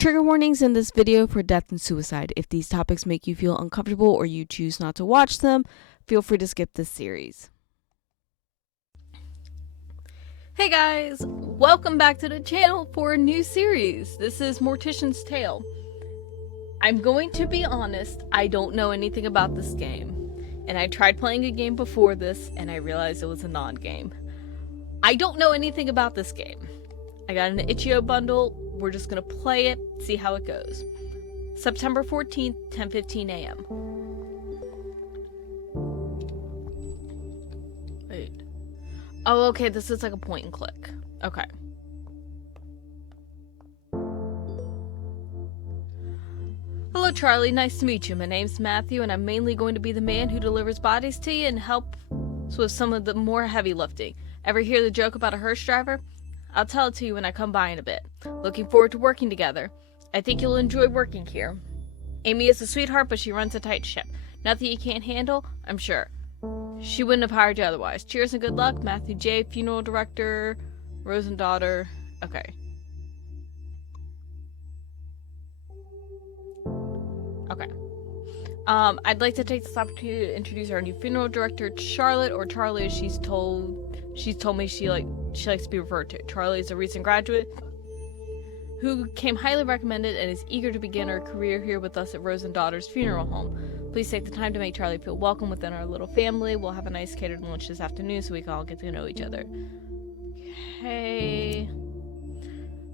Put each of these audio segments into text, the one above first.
Trigger warnings in this video for death and suicide. If these topics make you feel uncomfortable or you choose not to watch them, feel free to skip this series. Hey guys, welcome back to the channel for a new series. This is Mortician's Tale. I'm going to be honest, I don't know anything about this game. And I tried playing a game before this and I realized it was a non-game. I don't know anything about this game. I got an itch.io bundle. We're just gonna play it, see how it goes. September 14th, 10:15 a.m. Wait. Oh, okay, this is like a point and click. Okay. Hello, Charlie. Nice to meet you. My name's Matthew, and I'm mainly going to be the man who delivers bodies to you and helps with some of the more heavy lifting. Ever hear the joke about a hearse driver? I'll tell it to you when I come by in a bit. Looking forward to working together. I think you'll enjoy working here. Amy is a sweetheart, but she runs a tight ship. Nothing you can't handle, I'm sure. She wouldn't have hired you otherwise. Cheers and good luck. Matthew J., funeral director, Rose daughter. Okay. Okay. I'd like to take this opportunity to introduce our new funeral director, Charlotte, or Charlie, as she's told me she likes to be referred to. Charlie is a recent graduate who came highly recommended and is eager to begin her career here with us at Rose and Daughter's funeral home. Please take the time to make Charlie feel welcome within our little family. We'll have a nice catered lunch this afternoon so we can all get to know each other. Okay.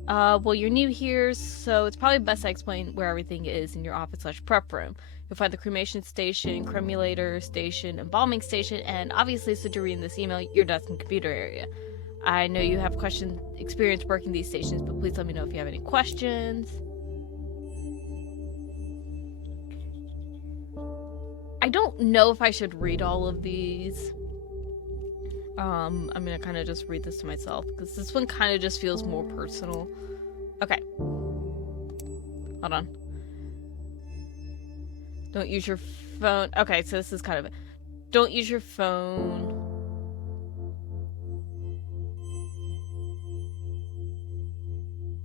Well, you're new here, so it's probably best I explain where everything is in your office/prep room. You'll find the cremation station, cremulator station, embalming station, and obviously, since you're reading this email, your desk and computer area. I know you have experience working these stations, but please let me know if you have any questions. I don't know if I should read all of these. I'm gonna kind of just read this to myself, because this one kind of just feels more personal. Okay. Hold on. Don't use your phone. Okay, so this is kind of it. Don't use your phone.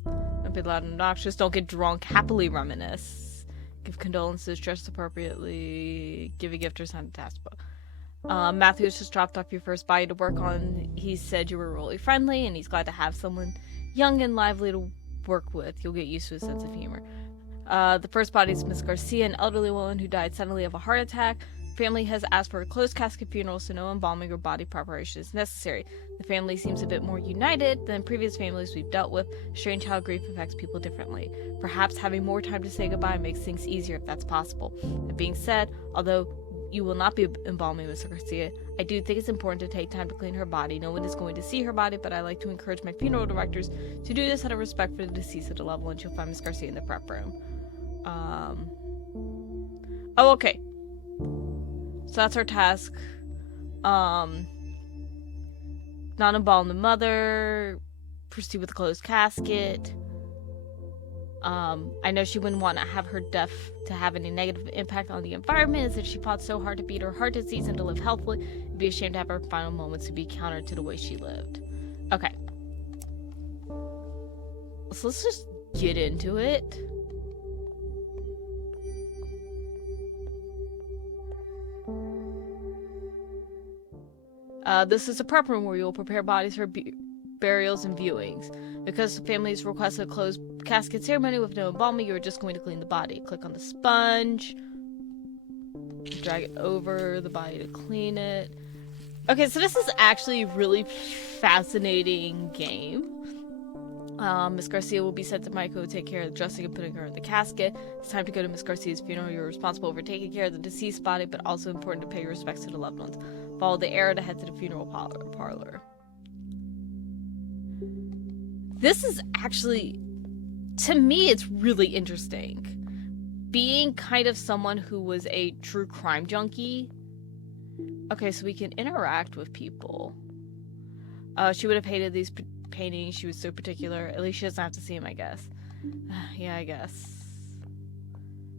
Don't be loud and obnoxious. Don't get drunk. Happily reminisce. Give condolences. Dress appropriately. Give a gift or sign a task book. Matthew's just dropped off your first body to work on. He said you were really friendly, and he's glad to have someone young and lively to work with. You'll get used to his sense of humor. The first body is Miss Garcia, an elderly woman who died suddenly of a heart attack. Family has asked for a closed casket funeral, so no embalming or body preparation is necessary. The family seems a bit more united than previous families we've dealt with. Strange how grief affects people differently. Perhaps having more time to say goodbye makes things easier if that's possible. That being said, although you will not be embalming Miss Garcia, I do think it's important to take time to clean her body. No one is going to see her body, but I like to encourage my funeral directors to do this out of respect for the deceased at a level, and you'll find Miss Garcia in the prep room. Oh, okay. So that's our task. Not embalm the mother. Proceed with a closed casket. I know she wouldn't want to have her death to have any negative impact on the environment, as if she fought so hard to beat her heart disease and to live healthily. It'd be a shame to have her final moments to be counter to the way she lived. Okay. So let's just get into it. This is a prep room where you will prepare bodies for burials and viewings. Because the family's requested a closed casket ceremony with no embalming, you are just going to clean the body. Click on the sponge. Drag it over the body to clean it. Okay, so this is actually a really fascinating game. Miss Garcia will be sent to Michael to take care of the dressing and putting her in the casket. It's time to go to Miss Garcia's funeral. You're responsible for taking care of the deceased body, but also important to pay your respects to the loved ones. Follow the arrow to head to the funeral parlor. This is actually, to me, it's really interesting. Being kind of someone who was a true crime junkie. Okay, so we can interact with people. She would have hated these paintings. She was so particular. At least she doesn't have to see them, I guess. Yeah, I guess.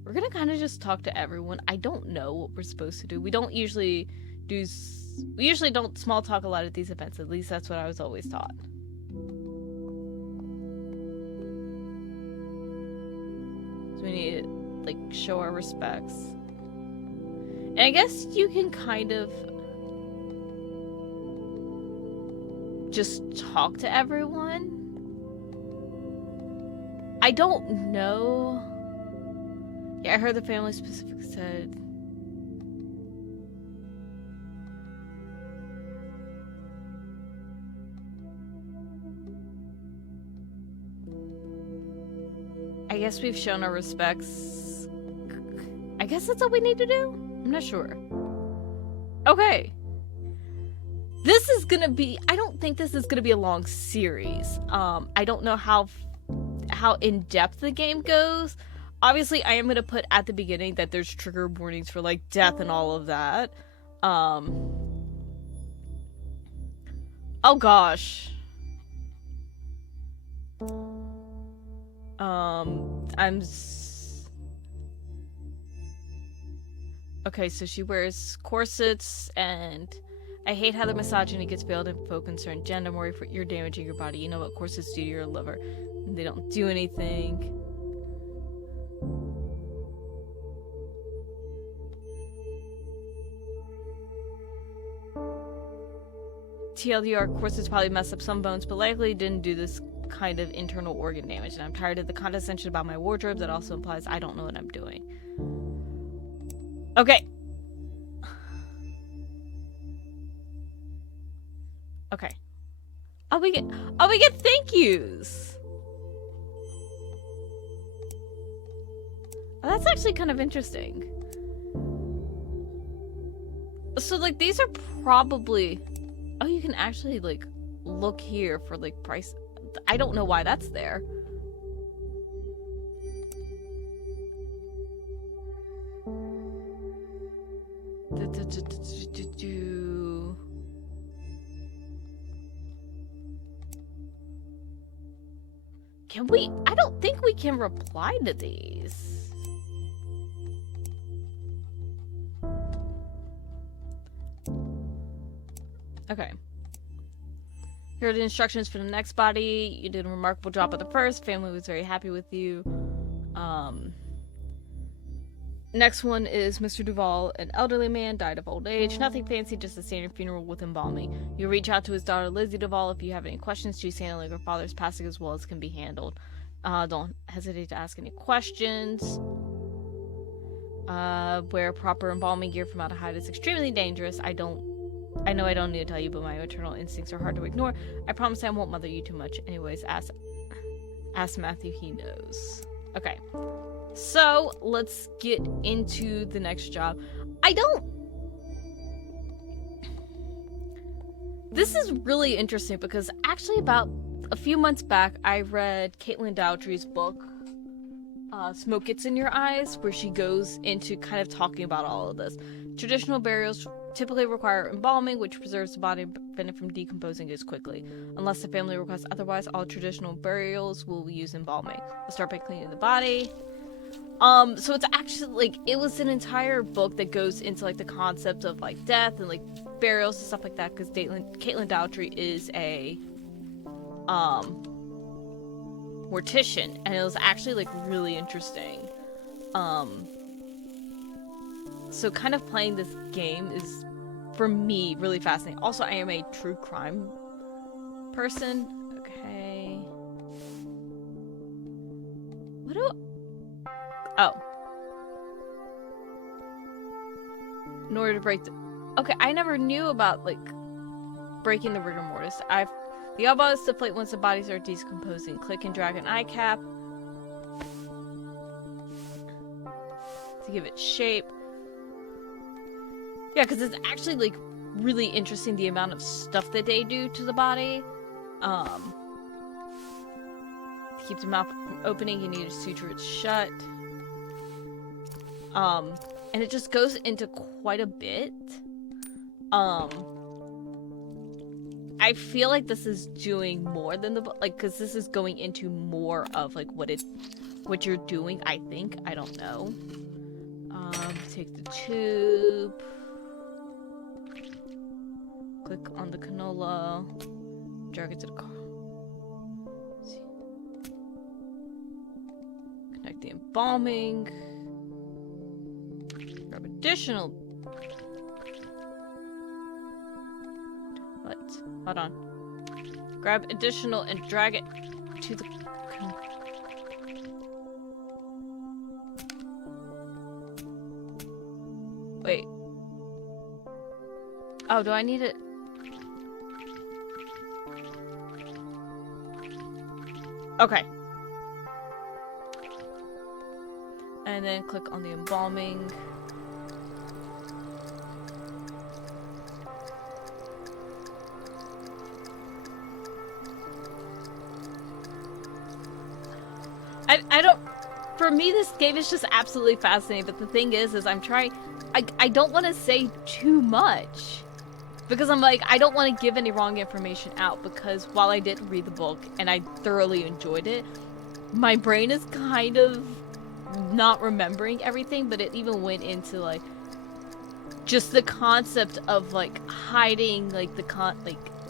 We're gonna kind of just talk to everyone. I don't know what we're supposed to do. We usually don't small talk a lot at these events. At least that's what I was always taught. definitely, like, show our respects. And I guess you can kind of just talk to everyone. I don't know. Yeah, I heard the family specific said. I guess we've shown our respects. I guess that's all we need to do? I'm not sure. Okay. This is gonna be, I don't think this is gonna be a long series. I don't know how in-depth the game goes. Obviously, I am gonna put at the beginning that there's trigger warnings for, like, death and all of that. Oh gosh. Okay, so she wears corsets, and I hate how the misogyny gets veiled in folk concerned gender. I'm worried for you're damaging your body. You know what corsets do to your liver. And they don't do anything. TLDR, corsets probably mess up some bones, but likely didn't do this kind of internal organ damage. And I'm tired of the condescension about my wardrobe that also implies I don't know what I'm doing. Okay. Okay. Oh, we get thank yous. Oh, that's actually kind of interesting. So, like, these are probably... Oh, you can actually, like, look here for, like, price. I don't know why that's there. Can we? I don't think we can reply to these. Okay. Here are the instructions for the next body. You did a remarkable job at the first. Family was very happy with you. Next one is Mr. Duval, an elderly man, died of old age. Nothing fancy, just a standard funeral with embalming. You reach out to his daughter, Lizzie Duval, if you have any questions. She's handling her father's passing as well as can be handled. Don't hesitate to ask any questions. Wear proper embalming gear from out of hide is extremely dangerous. I know I don't need to tell you, but my maternal instincts are hard to ignore. I promise I won't mother you too much. Anyways, ask Matthew, he knows. Okay. So, let's get into the next job. This is really interesting because actually about a few months back, I read Caitlin Dowtry's book, Smoke Gets in Your Eyes, where she goes into kind of talking about all of this. Traditional burials typically require embalming, which preserves the body and prevent it from decomposing as quickly. Unless the family requests otherwise, all traditional burials will use embalming. We'll start by cleaning the body. So it's actually, like, it was an entire book that goes into, like, the concept of, like, death and, like, burials and stuff like that, because Caitlin Dowtry is a, mortician, and it was actually, like, really interesting. So kind of playing this game is, for me, really fascinating. Also, I am a true crime person. Okay. What do... Oh. In order to break the... Okay, I never knew about, like, breaking the rigor mortis. The elbow is deflate once the bodies are decomposing. Click and drag an eye cap to give it shape. Yeah, because it's actually, like, really interesting the amount of stuff that they do to the body. To keep the mouth from opening, you need to suture it shut. And it just goes into quite a bit. I feel like this is doing more than the, like, because this is going into more of, like, what you're doing, I think. I don't know. Take the tube. Click on the canola. Drag it to the car. Connect the embalming. Grab additional. What? Hold on. Grab additional and drag it to the... Wait. Oh, do I need it? Okay. And then click on the embalming. I don't... For me, this game is just absolutely fascinating, but the thing is I'm trying... I don't want to say too much. Because I'm like, I don't want to give any wrong information out, because while I did read the book, and I thoroughly enjoyed it, my brain is kind of not remembering everything, but it even went into, like, just the concept of, like, hiding, like,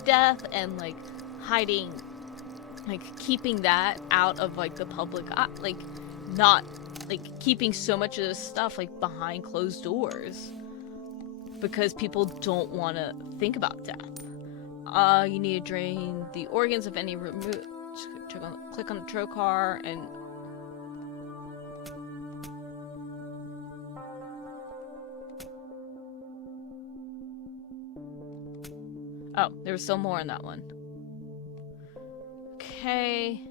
death, and, like, hiding... like, keeping that out of, like, the public, like, not, like, keeping so much of this stuff, like, behind closed doors. Because people don't want to think about death. You need to drain the organs of any remove. Click on the trocar and... Oh, there was still more in that one. Okay.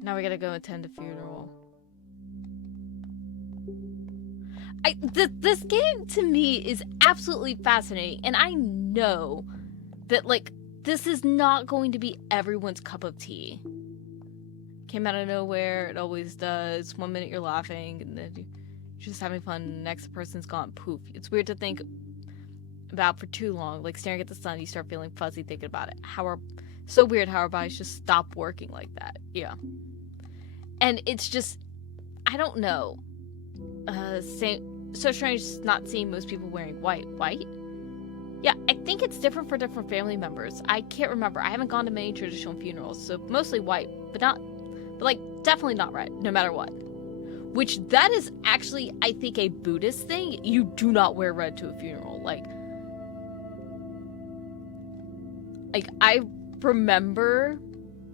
Now we gotta go attend a funeral. This game to me is absolutely fascinating, and I know that, like, this is not going to be everyone's cup of tea. Came out of nowhere, it always does. 1 minute you're laughing, and then you're just having fun, and the next person's gone, poof. It's weird to think about for too long, like staring at the sun, you start feeling fuzzy thinking about it. So weird how our bodies just stop working like that. Yeah. And it's just, I don't know. So strange not seeing most people wearing white. White? Yeah, I think it's different for different family members. I can't remember. I haven't gone to many traditional funerals, so mostly white, but like, definitely not red, no matter what. Which, that is actually, I think, a Buddhist thing. You do not wear red to a funeral. Like I remember,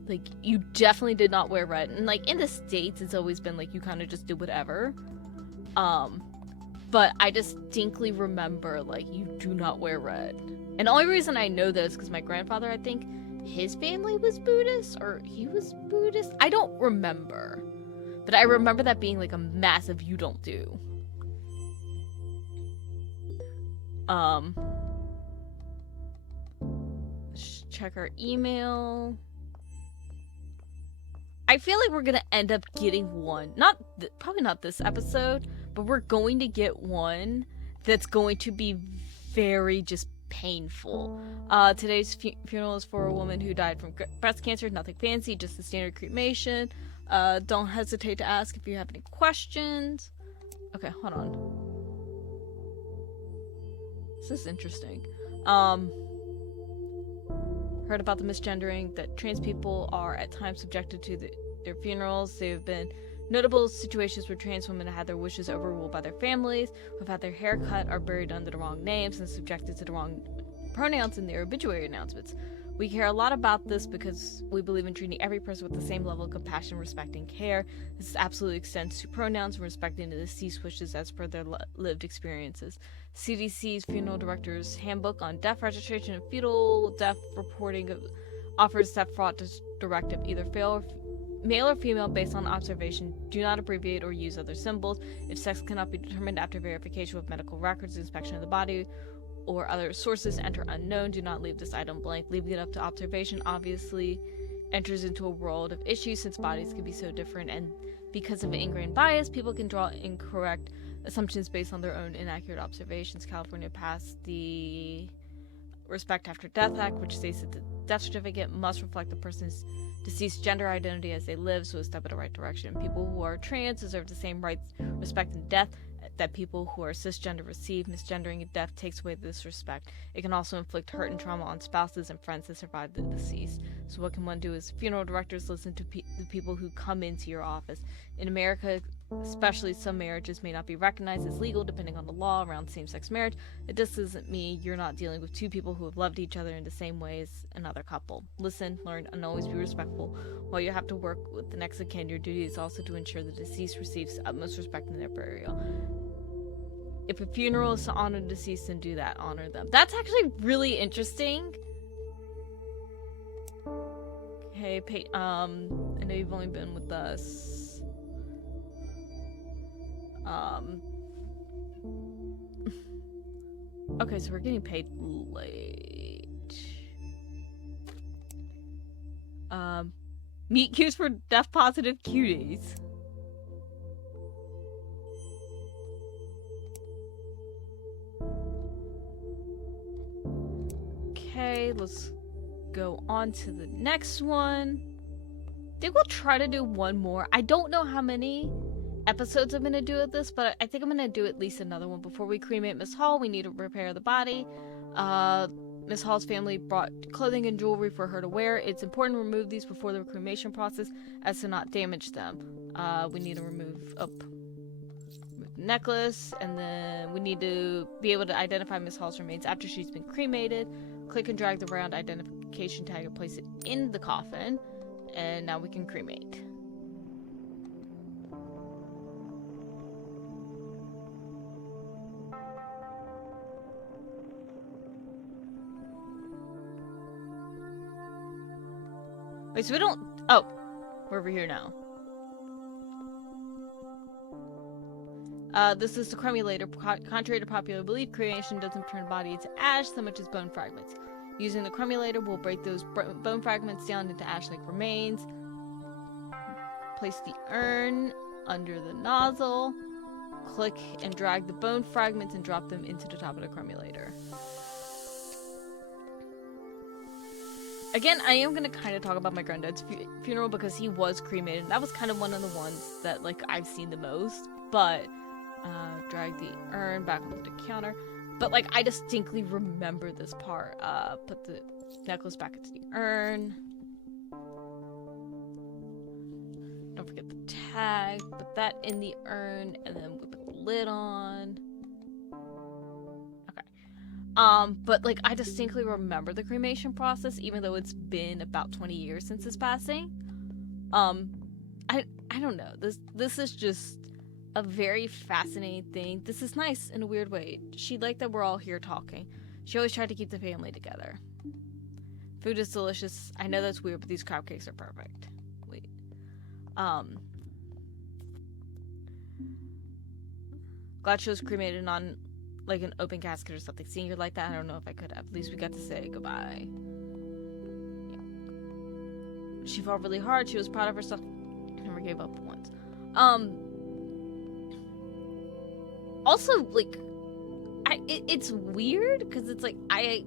like, you definitely did not wear red. And, like, in the States, it's always been, like, you kind of just do whatever. But I distinctly remember, like, you do not wear red. And the only reason I know this is because my grandfather, I think, his family was Buddhist, or he was Buddhist. I don't remember. But I remember that being, like, a massive you don't do. Let's check our email. I feel like we're gonna end up getting one. Probably not this episode, but we're going to get one that's going to be very just painful. Today's funeral is for a woman who died from breast cancer. Nothing fancy, just the standard cremation. Don't hesitate to ask if you have any questions. Okay, hold on. This is interesting. Heard about the misgendering, that trans people are at times subjected to their funerals. There have been notable situations where trans women have had their wishes overruled by their families, who have had their hair cut, are buried under the wrong names, and subjected to the wrong pronouns in their obituary announcements. We care a lot about this because we believe in treating every person with the same level of compassion, respect, and care. This absolutely extends to pronouns and respecting the deceased wishes as per their lived experiences. CDC's Funeral Director's Handbook on Death Registration and Fetal Death Reporting offers death fraud directive. Either male or female based on observation. Do not abbreviate or use other symbols. If sex cannot be determined after verification with medical records, inspection of the body, or other sources, enter unknown. Do not leave this item blank. Leaving it up to observation obviously enters into a world of issues, since bodies can be so different, and because of ingrained bias, people can draw incorrect assumptions based on their own inaccurate observations. California passed the Respect After Death Act, which states that the death certificate must reflect the person's deceased gender identity as they live, so a step in the right direction. People who are trans deserve the same rights, respect, and death that people who are cisgender receive. Misgendering and death takes away this respect. It can also inflict hurt and trauma on spouses and friends that survived the deceased. So what can one do as funeral directors? Listen to the people who come into your office. In America, especially, some marriages may not be recognized as legal depending on the law around same-sex marriage. It just doesn't mean you're not dealing with two people who have loved each other in the same way as another couple. Listen, learn, and always be respectful. While you have to work with the next of kin, your duty is also to ensure the deceased receives utmost respect in their burial. If a funeral is to honor the deceased, then do that. Honor them. That's actually really interesting. Okay, I know you've only been with us. Okay, so we're getting paid late. Meet cues for deaf positive cuties. Okay, let's go on to the next one. I think we'll try to do one more. I don't know how many episodes I'm gonna do of this, but I think I'm gonna do at least another one before we cremate Miss Hall. We need to repair the body. Miss Hall's family brought clothing and jewelry for her to wear. It's important to remove these before the cremation process as to not damage them. We need to remove the necklace, and then we need to be able to identify Miss Hall's remains after she's been cremated. Click and drag the round identification tag and place it in the coffin, and now we can cremate. Wait, so we don't... Oh, we're over here now. This is the cremulator. Contrary to popular belief, cremation doesn't turn body into ash so much as bone fragments. Using the cremulator, we'll break those bone fragments down into ash-like remains. Place the urn under the nozzle. Click and drag the bone fragments and drop them into the top of the cremulator. Again, I am going to kind of talk about my granddad's funeral because he was cremated. That was kind of one of the ones that, like, I've seen the most. But, drag the urn back onto the counter. But, like, I distinctly remember this part. Put the necklace back into the urn. Don't forget the tag. Put that in the urn. And then we put the lid on. But, like, I distinctly remember the cremation process, even though it's been about 20 years since his passing. I don't know. This is just a very fascinating thing. This is nice in a weird way. She liked that we're all here talking. She always tried to keep the family together. Food is delicious. I know that's weird, but these crab cakes are perfect. Wait. Glad she was cremated on, like, an open casket or something. Seeing her like that, I don't know if I could have. At least we got to say goodbye. Yeah. She fought really hard. She was proud of herself. Never gave up once. Also, like, it's weird because it's like I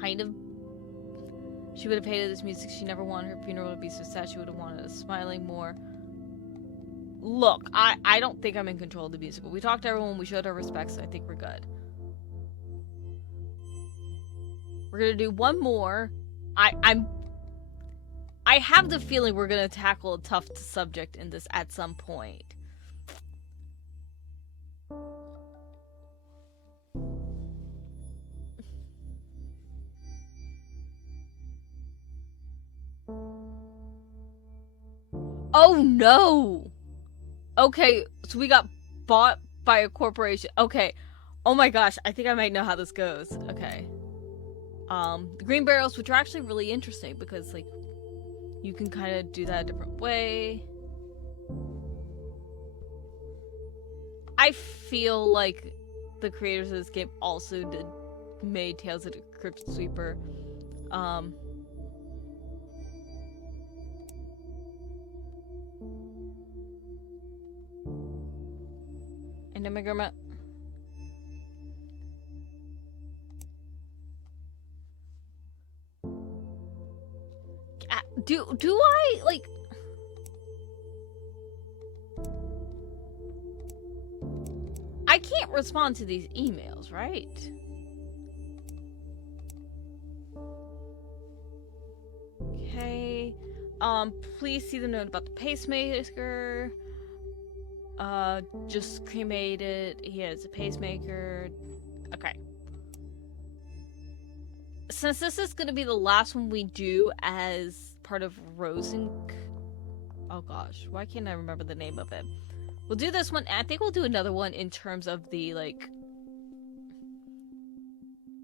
kind of. She would have hated this music. She never wanted her funeral to be so sad. She would have wanted us smiling more. Look, I don't think I'm in control of the music, but we talked to everyone. We showed our respect, so I think we're good. We're gonna do one more. I have the feeling we're gonna tackle a tough subject in this at some point. Oh no! Okay, so we got bought by a corporation. Okay. Oh my gosh, I think I might know how this goes. Okay. The green barrels, which are actually really interesting because, like, you can kind of do that a different way. I feel like the creators of this game also made Tales of the Crypt Sweeper. And then my grandma. Do I, like... I can't respond to these emails, right? Okay. Please see the note about the pacemaker. Just cremated. He has a pacemaker. Okay. Since this is gonna be the last one we do as part of oh gosh, why can't I remember the name of it? We'll do this one. I think we'll do another one in terms of the, like,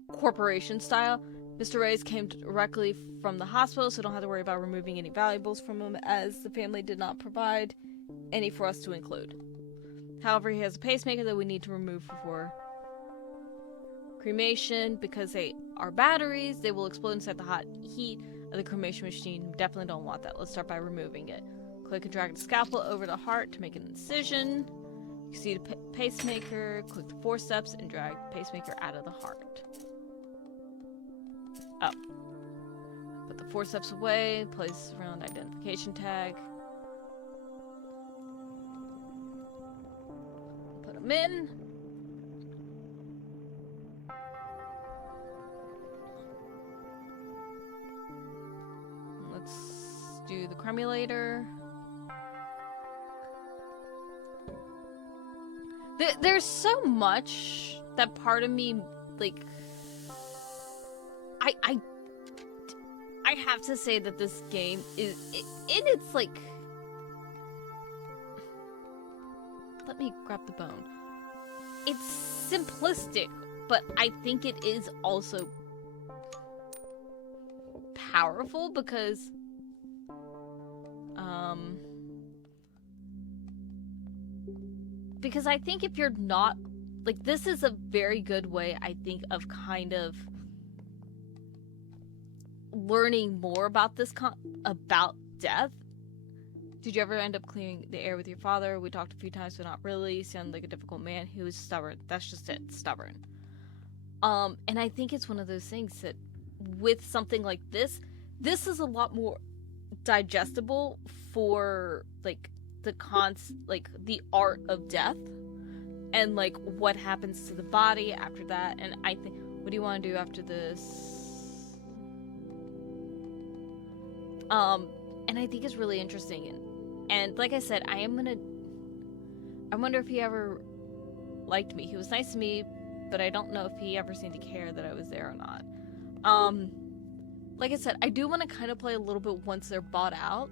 corporation style. Mr. Reyes came directly from the hospital, so don't have to worry about removing any valuables from him, as the family did not provide any for us to include. However, he has a pacemaker that we need to remove before cremation, because they are batteries. They will explode inside the hot heat of the cremation machine. We definitely don't want that. Let's start by removing it. Click and drag the scalpel over the heart to make an incision. You see the pacemaker. Click the forceps and drag the pacemaker out of the heart. Oh. Put the forceps away. Place around identification tag. Put them in. Let's do the cremulator. There's so much that part of me, like, I have to say that this game is, in its, like, let me grab the bone. It's simplistic, but I think it is also powerful because, because I think if you're not, like, this is a very good way, I think, of kind of learning more about this about death. Did you ever end up clearing the air with your father? We talked a few times, but not really. You sound like a difficult man who is stubborn. That's just it, stubborn. And I think it's one of those things that, with something like this is a lot more digestible for, like, the art of death and, like, what happens to the body after that. And I think, what do you want to do after this? And I think it's really interesting. And like I said, I wonder if he ever liked me. He was nice to me, but I don't know if he ever seemed to care that I was there or not. Like I said, I do want to kind of play a little bit once they're bought out,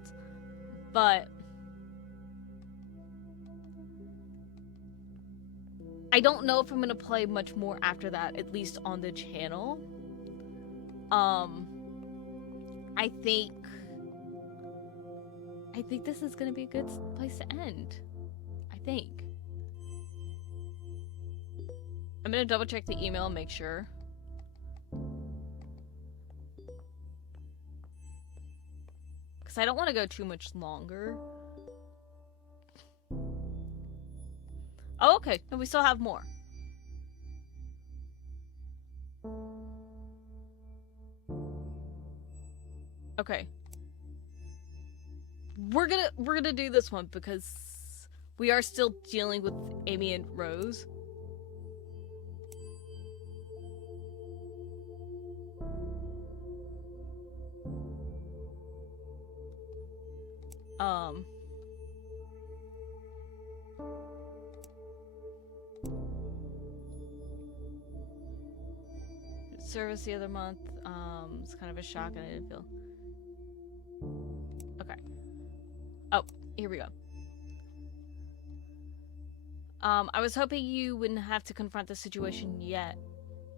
but I don't know if I'm going to play much more after that, at least on the channel. I think this is going to be a good place to end. I think. I'm going to double check the email and make sure. Because I don't want to go too much longer. Oh, okay. No, we still have more. Okay. We're gonna do this one because we are still dealing with Amy and Rose. Service the other month. It's kind of a shock and I didn't feel. Okay. Oh, here we go. I was hoping you wouldn't have to confront the situation yet.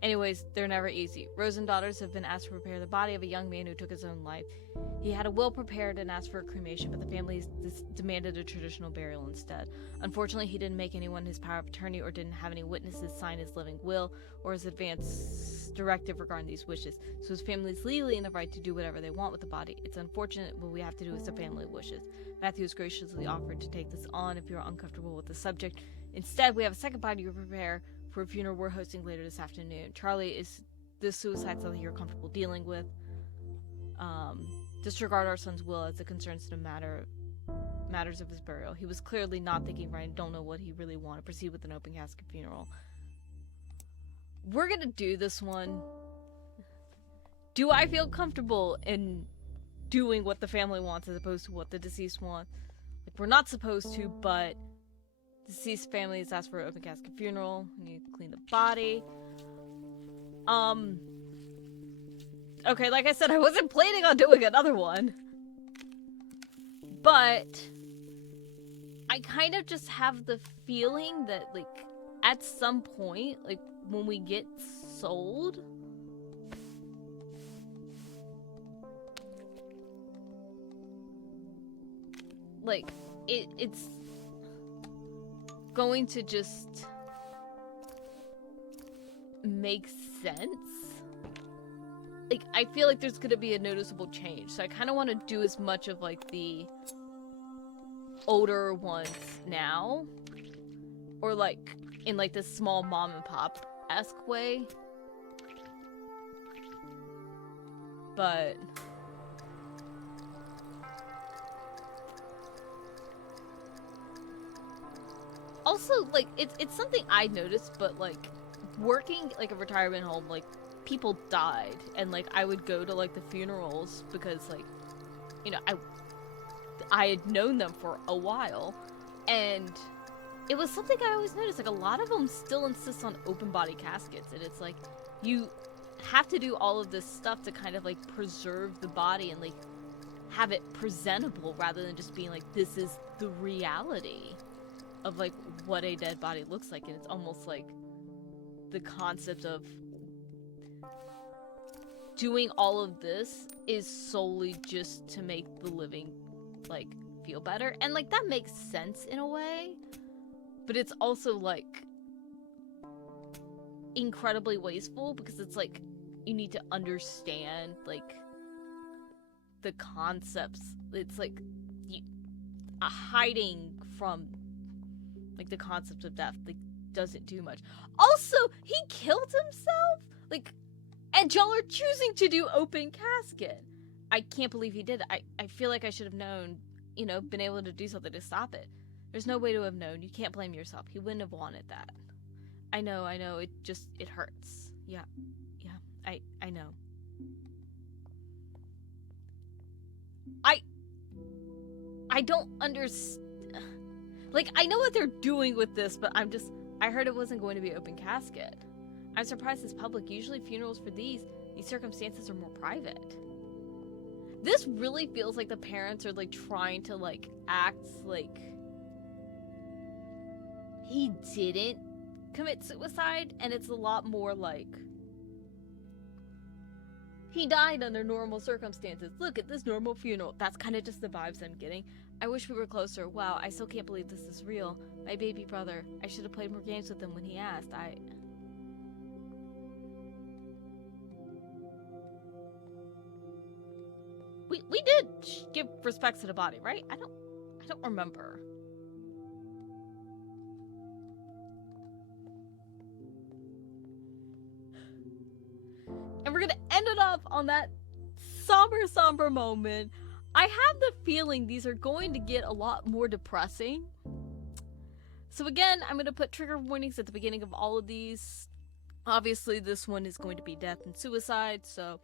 Anyways, they're never easy. Rose and daughters have been asked to prepare the body of a young man who took his own life. He had a will prepared and asked for a cremation, but the family demanded a traditional burial instead. Unfortunately, he didn't make anyone his power of attorney or didn't have any witnesses sign his living will or his advance directive regarding these wishes, so his family is legally in the right to do whatever they want with the body. It's unfortunate, but we have to do as the family wishes. Matthew has graciously offered to take this on if you're uncomfortable with the subject. Instead, we have a second body to prepare for a funeral we're hosting later this afternoon. Charlie is the suicide something you're comfortable dealing with. Disregard our son's will as it concerns the matters of his burial. He was clearly not thinking right and don't know what he really wanted. Proceed with an open casket funeral. We're gonna do this one. Do I feel comfortable in doing what the family wants as opposed to what the deceased wants? Like, we're not supposed to, but the deceased family has asked for an open casket funeral. We need to clean the body. Okay, like I said, I wasn't planning on doing another one. But I kind of just have the feeling that, like, at some point, like, when we get sold, like, it's going to just make sense. Like, I feel like there's gonna be a noticeable change, so I kind of want to do as much of, like, the older ones now, or, like, in, like, this small mom and pop-esque way, but also, like, it's something I noticed, but, like, working, like, a retirement home, like, people died, and, like, I would go to, like, the funerals because, like, you know, I had known them for a while, and it was something I always noticed. Like, a lot of them still insist on open body caskets, and it's like, you have to do all of this stuff to kind of, like, preserve the body and, like, have it presentable rather than just being like, this is the reality of, like, what a dead body looks like. And it's almost like the concept of doing all of this is solely just to make the living, like, feel better. And, like, that makes sense in a way, but it's also, like, incredibly wasteful because it's like, you need to understand, like, the concepts. It's like hiding from, like, the concept of death, like, doesn't do much. Also, he killed himself? Like, and y'all are choosing to do open casket. I can't believe he did. I feel like I should have known, you know, been able to do something to stop it. There's no way to have known. You can't blame yourself. He wouldn't have wanted that. I know, it hurts. Yeah, I know. I don't understand. Like, I know what they're doing with this, but I heard it wasn't going to be open casket. I'm surprised it's public. Usually funerals for these circumstances are more private. This really feels like the parents are, like, trying to, like, act like he didn't commit suicide, and it's a lot more like he died under normal circumstances. Look at this normal funeral. That's kind of just the vibes I'm getting. I wish we were closer. Wow, I still can't believe this is real. My baby brother. I should have played more games with him when he asked. We did give respects to the body, right? I don't remember. And we're gonna end it off on that somber moment. I have the feeling these are going to get a lot more depressing. So again, I'm gonna put trigger warnings at the beginning of all of these. Obviously, this one is going to be death and suicide, so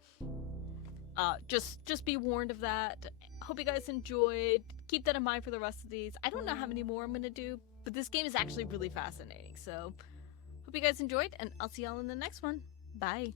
just be warned of that. Hope you guys enjoyed. Keep that in mind for the rest of these. I don't know how many more I'm gonna do, but this game is actually really fascinating. So hope you guys enjoyed, and I'll see y'all in the next one. Bye.